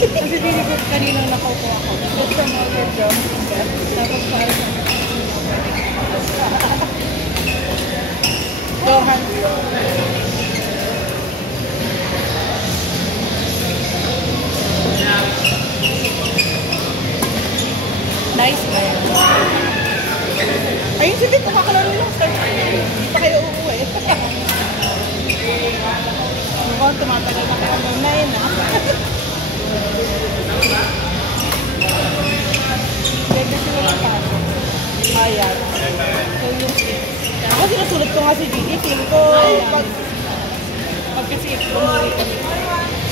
Kasi dili ko kanina nakaupo ako. Just from our job. Tapos parang Johan. Nice guy. Ayun, sige, kumakalaro lang. Hindi pa kayo uuwi. Mukhang tumatagal na kayo hanggang 9, ha? Pwede sila lang paso. Ayan. So, yung 6. Ako sinusulat ko nga si Gigi. Feel ko, pag kasi umuwi kami,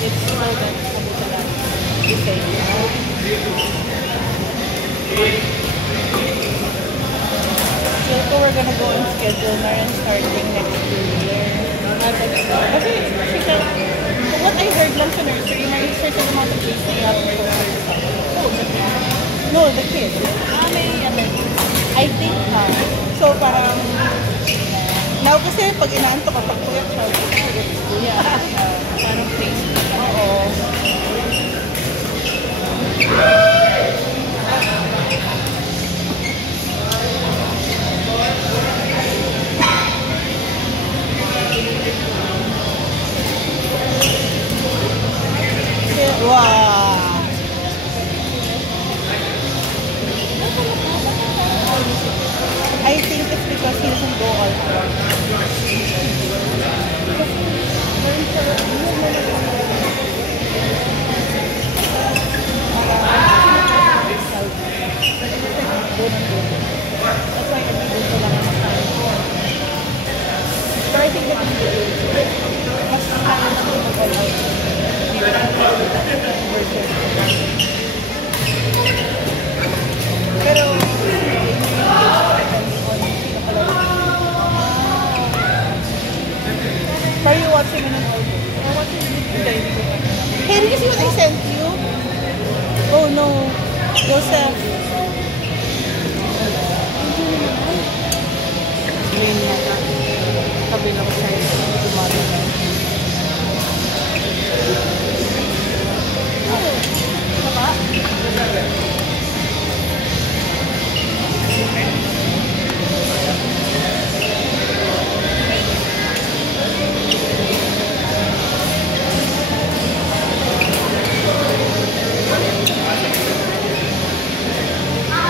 it's so that sabi ko lang. Okay. Feel ko we're gonna go on schedule na rin starting next year. Kasi from what I heard lang sa nursery, may certain amount of days na i-have for herself. No, the kids. I think so parang now kasi pag inaanto ka, pag puyat siya, parang place. Oo. Wow! I think it's because he doesn't go all around. That's why every day ko lang ang time. But I think that mas kaya na ito mag-all out. Pero are you watching it on audio? Or watching it today? Hey, did you see what I sent you? Oh no, Joseph. Green na ka. Sabi na ko sa'yo. Tumado na.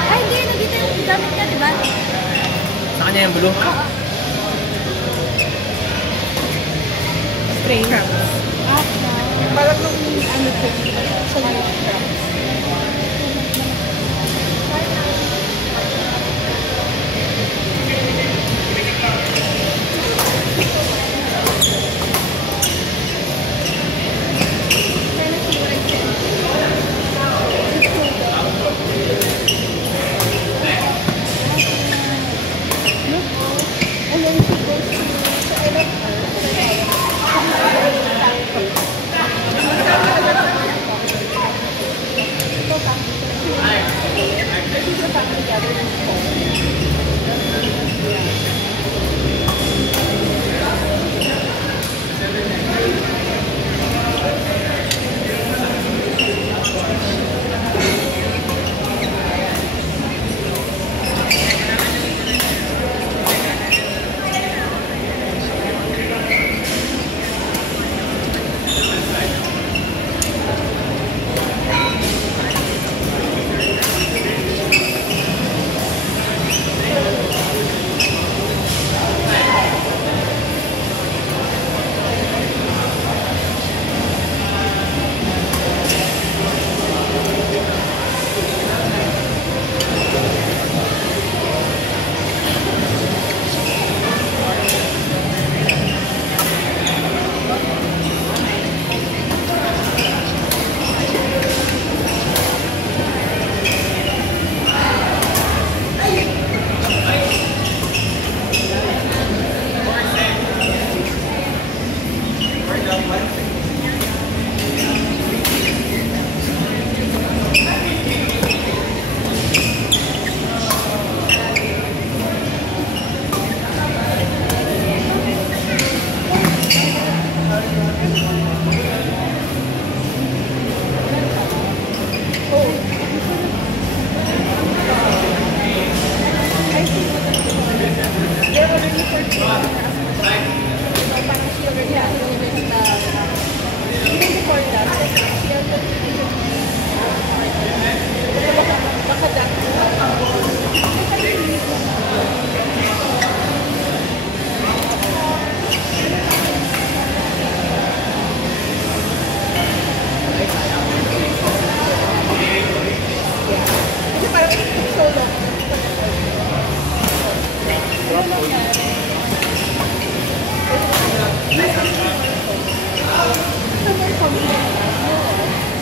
Ay, hindi. Nandito yung gamit niya, diba? Sa kanya yung blue? Strange. Parang nung ano ko sa mga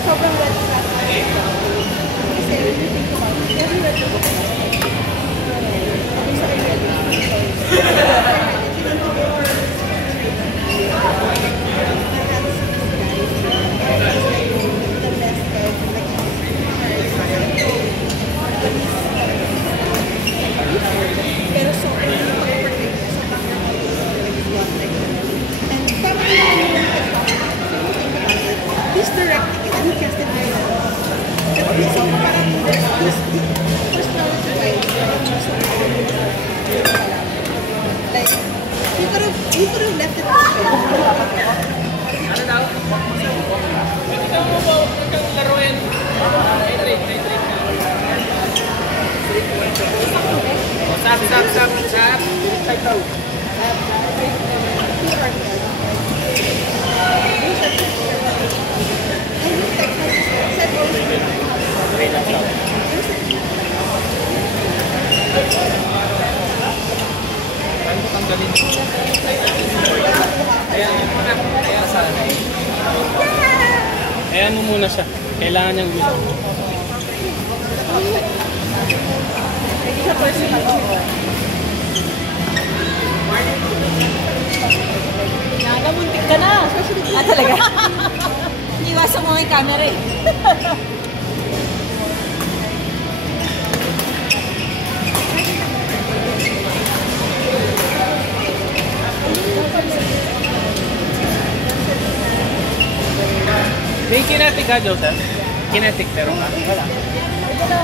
sobrang red flag. Kasi when you think about it, every red flag is sa red pero so he's directing it and he cast it very well. So parang this personality wise, like he could have left it open. Ano daw? Ito mo ba? Huwag kang laruin. Nitrate. Sap. Type daw. Wait lang siya. Paano ko tanggalin? Ayan mo muna siya. Kailangan niyang gusto. Hindi siya personal. Nagamuntik ka na. Ah, talaga? Iniwasan mo yung camera eh. May kinetic ka, Joseph? Kinetic pero ka? Wala. Wala.